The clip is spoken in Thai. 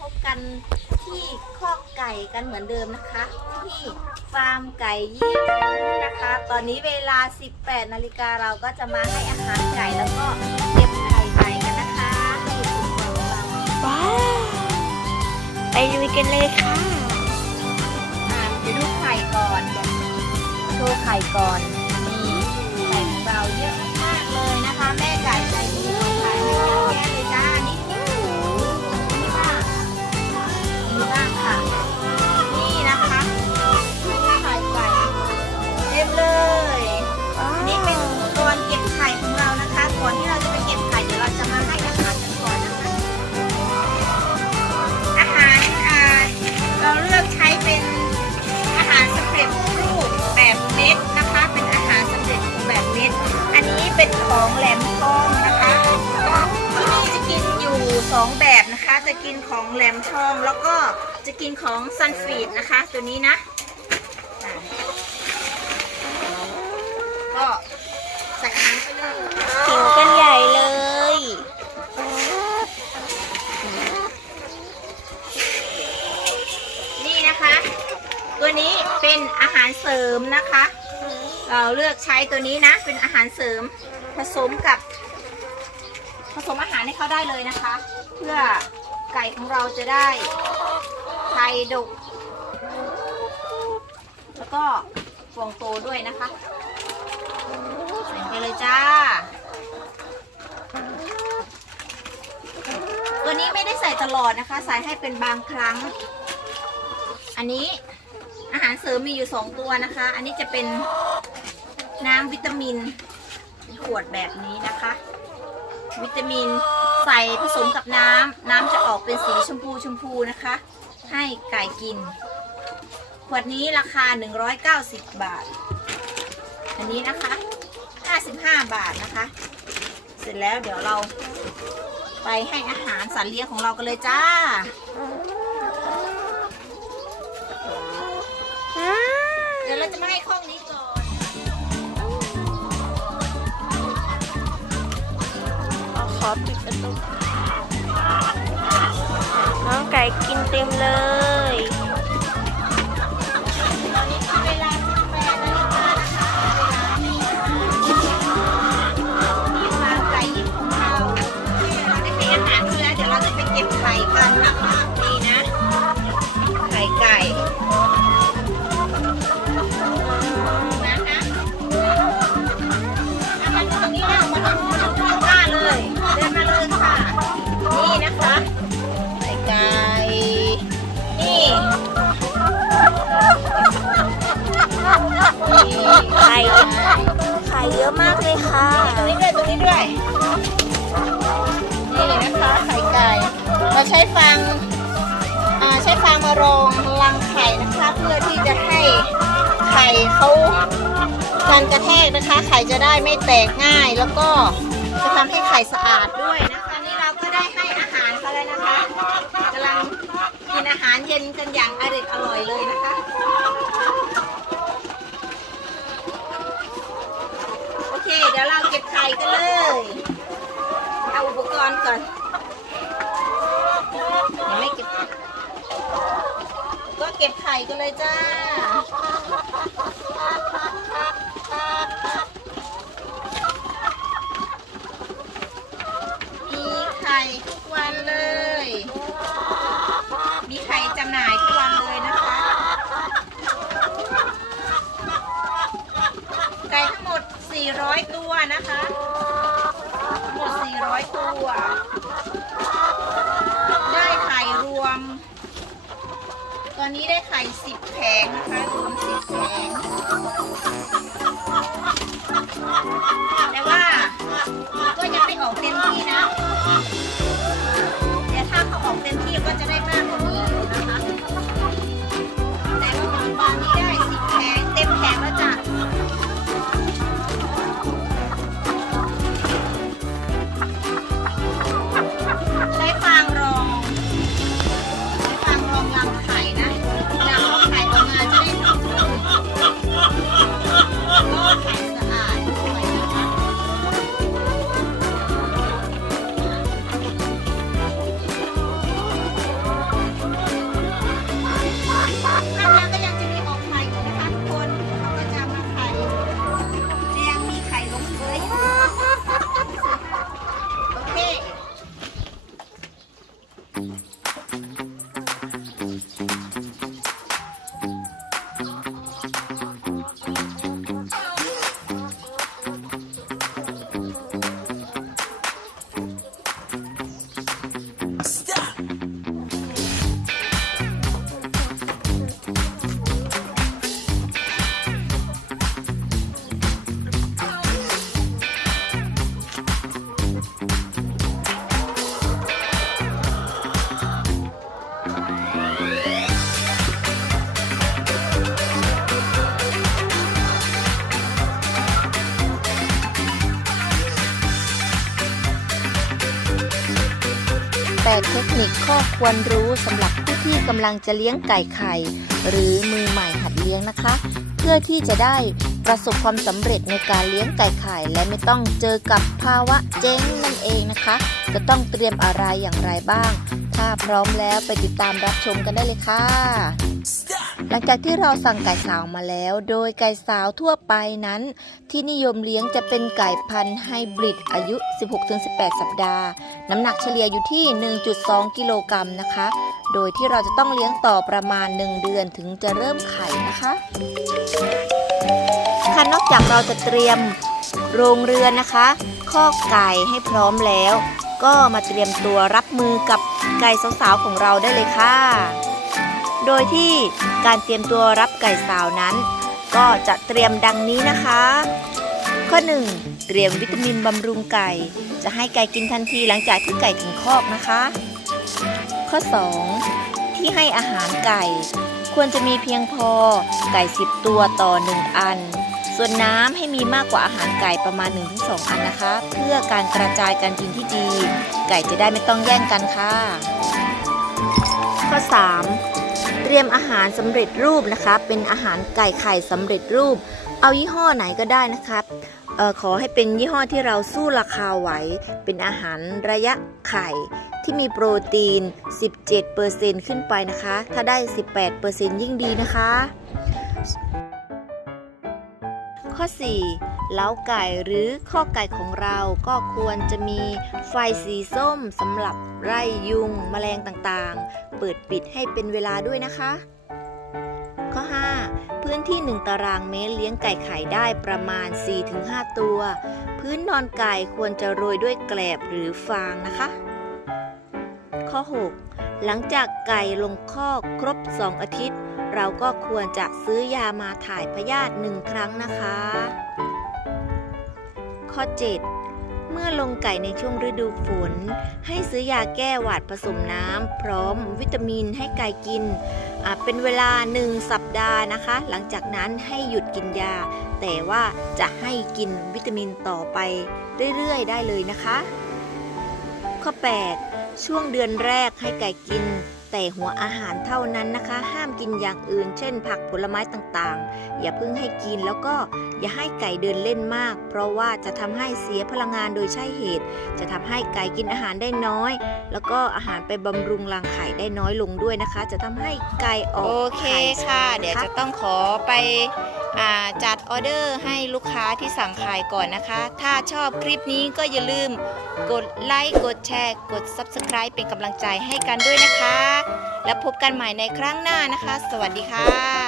พบกันที่คอกไก่กันเหมือนเดิมนะคะ ที่ฟาร์มไก่ยิ้มนะคะ ตอนนี้เวลา 18 นาฬิกาเราก็จะมาให้อาหารไก่แล้วก็เก็บไข่ไก่กันนะคะที่ชุมชนของเราว้าวไปลุยกันเลยค่ะอ่าเดี๋ยวดูไข่ก่อนโชว์ไข่ก่อนนี่ อยู่สองแบบนะคะจะกินของแหลมทองแล้วก็จะกินของซันฟีดนะคะ ตัวนี้นะอ่าก็ใส่อาหารไปเลยหิวกันใหญ่เลยนี่นะคะ ตัวนี้เป็นอาหารเสริมนะคะ เราเลือกใช้ตัวนี้นะ เป็นอาหารเสริมผสมกับผ สมอาหารให้เขาได้เลยนะคะ เพื่อไก่ของเราจะได้ไข่ดก แล้วก็ฟองโตด้วยนะคะใส่ไปเลยจ้า ตัวนี้ไม่ได้ใส่ตลอดนะคะ ใส่ให้เป็นบางครั้ง อันนี้อาหารเสริมมีอยู่สองตัวนะคะ อันนี้จะเป็นน้ำวิตามินเป็นขวดแบบนี้นะคะ วิตามินใส่ผสมกับน้ำ น้ำจะออกเป็นสีชมพูชมพูนะคะ ให้ไก่กิน ขวดนี้ราคา 190 บาท อันนี้นะคะ 55 บาทนะคะ เสร็จแล้วเดี๋ยวเราไปให้อาหารสัตว์เลี้ยงของเรากันเลยจ้าเดี๋ยวเราจะมาให้ข้องนี้ก่อน ขอปิดประตูน้องไก่กินเต็มเลย ไข่เยอะมากเลยค่ะตรงนี้ด้วยตรงนี้ด้วย นี่นะคะไข่ไก่ เราใช้ฟางใช้ฟางมารองรังไข่นะคะ เพื่อที่จะให้ไข่เขาการกระแทกนะคะ ไข่จะได้ไม่แตกง่าย แล้วก็จะทำให้ไข่สะอาดด้วยนะคะนี่เราก็ได้ให้อาหารเขาแล้วนะคะกำลังกินอาหารเย็นกันอย่างอร่อยอร่อยเลยนะคะ กันเลย เอาอุปกรณ์ก่อนยังไม่เก็บ ก็เก็บไข่กันเลยจ้า มีไข่ทุกวันเลย มีไข่จำหน่ายทุกวันเลยนะคะ ไก่ทั้งหมด 400 ตัวนะคะ ทั้งหมด 400 ตัว ได้ไข่รวม ตอนนี้ได้ไข่สิบแผงนะคะรวมสิบแผงแต่ว่าก็ยังไม่ออกเต็มที่นะ แต่ถ้าเขาออกเต็มที่ก็จะได้มากกว่า 8 เทคนิคข้อควรรู้สำหรับผู้ที่กำลังจะเลี้ยงไก่ไข่ หรือมือใหม่หัดเลี้ยงนะคะ เพื่อที่จะได้ประสบความสำเร็จในการเลี้ยงไก่ไข่และไม่ต้องเจอกับภาวะเจ๊งนั่นเองนะคะ จะต้องเตรียมอะไรอย่างไรบ้าง ถ้าพร้อมแล้วไปติดตามรับชมกันได้เลยค่ะ หลังจากที่เราสั่งไก่สาวมาแล้ว โดยไก่สาวทั่วไปนั้น ที่นิยมเลี้ยงจะเป็นไก่พันธุ์ไฮบริดอายุ 16-18 สัปดาห์ น้ำหนักเฉลี่ยอยู่ที่ 1.2 กิโลกรัมนะคะ โดยที่เราจะต้องเลี้ยงต่อประมาณ 1 เดือนถึงจะเริ่มไข่นะคะค่ะนอกจากเราจะเตรียมโรงเรือนนะคะข้อกไก่ให้พร้อมแล้ว ก็มาเตรียมตัวรับมือกับไก่สาวๆของเราได้เลยค่ะ โดยที่ การเตรียมตัวรับไก่สาวนั้น ก็จะเตรียมดังนี้นะคะ ข้อ 1 เตรียมวิตามินบำรุงไก่ จะให้ไก่กินทันทีหลังจากที่ไก่ถึงคอกนะคะ ข้อ 2 ที่ให้อาหารไก่ ควรจะมีเพียงพอไก่ 10 ตัวต่อ 1 อัน ส่วนน้ำให้มีมากกว่าอาหารไก่ประมาณ 1-2 อันนะคะ เพื่อการกระจายการกินที่ดี ไก่จะได้ไม่ต้องแย่งกันค่ะ ข้อ 3 เตรียมอาหารสำเร็จรูปนะคะ เป็นอาหารไก่ไข่สำเร็จรูป เอายี่ห้อไหนก็ได้นะครับออขอให้เป็นยี่ห้อที่เราสู้ราคาไหว เป็นอาหารระยะไข่ ที่มีโปรตีน 17%ขึ้นไปนะคะ ถ้าได้ 18%ยิ่งดีนะคะ ข้อ 4 เล้าไก่หรือข้อไก่ของเราก็ควรจะมีไฟสีส้มสำหรับไล่ยุงแมลงต่างๆ เปิดปิดให้เป็นเวลาด้วยนะคะ ข้อ 5 พื้นที่ 1 ตารางเมตรเลี้ยงไก่ไข่ได้ประมาณ 4-5 ตัว พื้นนอนไก่ควรจะโรยด้วยแกลบหรือฟางนะคะ ข้อ 6 หลังจากไก่ลงคอกครบ 2 อาทิตย์เราก็ควรจะซื้อยามาถ่ายพยาธิหนึ่งครั้งนะคะ ข้อ 7 เมื่อลงไก่ในช่วงฤดูฝน ให้ซื้อยาแก้หวัดผสมน้ำพร้อมวิตามินให้ไก่กินอ่าเป็นเวลา 1 สัปดาห์นะคะ หลังจากนั้นให้หยุดกินยา แต่ว่าจะให้กินวิตามินต่อไปเรื่อยๆ ได้เลยนะคะ ข้อ 8 ช่วงเดือนแรกให้ไก่กิน แต่หัวอาหารเท่านั้นนะคะ ห้ามกินอย่างอื่น เช่น ผักผลไม้ต่างๆ อย่าเพิ่งให้กินแล้วก็อย่าให้ไก่เดินเล่นมาก เพราะว่าจะทำให้เสียพลังงานโดยใช่เหตุ จะทำให้ไก่กินอาหารได้น้อย แล้วก็อาหารไปบำรุงรังไข่ได้น้อยลงด้วยนะคะ จะทำให้ไก่ออกโอเคไข่ค่ะช้าเดี๋ยวคจะต้องขอไปอ่าจัดออเดอร์ให้ลูกค้าที่สั่งขายก่อนนะคะ ถ้าชอบคลิปนี้ก็อย่าลืมกดไลค์ กดแชร์ กด Subscribe เป็นกำลังใจให้กันด้วยนะคะแล้วพบกันใหม่ในครั้งหน้านะคะ สวัสดีค่ะ